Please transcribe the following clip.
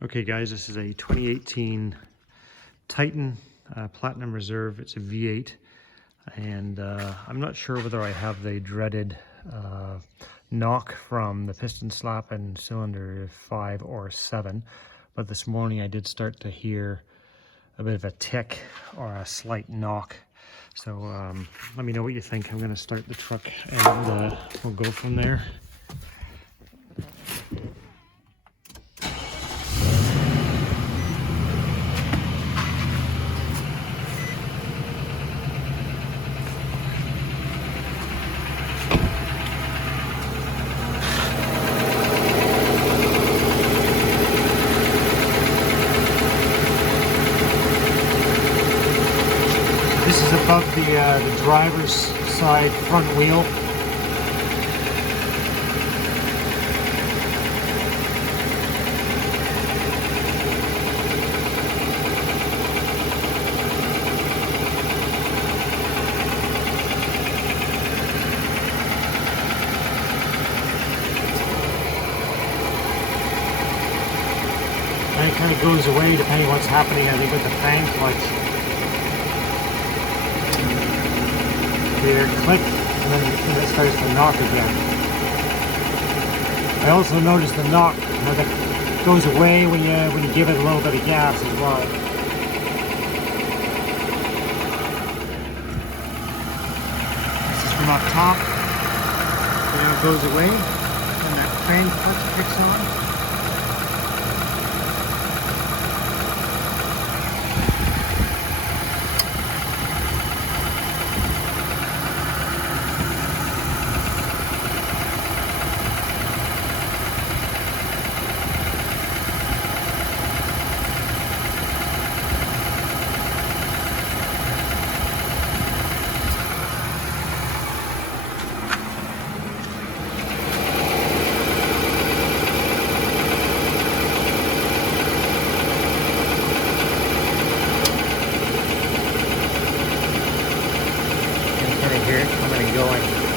Okay guys, this is a 2018 Titan Platinum Reserve. It's a V8 and I'm not sure whether I have the dreaded knock from the piston slap in cylinder 5 or 7, but this morning I did start to hear a bit of a tick or a slight knock. So let me know what you think. I'm going to start the truck and we'll go from there. This is above the driver's side front wheel. And it kind of goes away depending on what's happening, I think, with the fan clutch. Here, click, and then it starts to knock again. I also noticed the knock, that goes away when you give it a little bit of gas as well. This is from up top, and now it goes away, and that fan clutch kicks on. Hear it coming and going.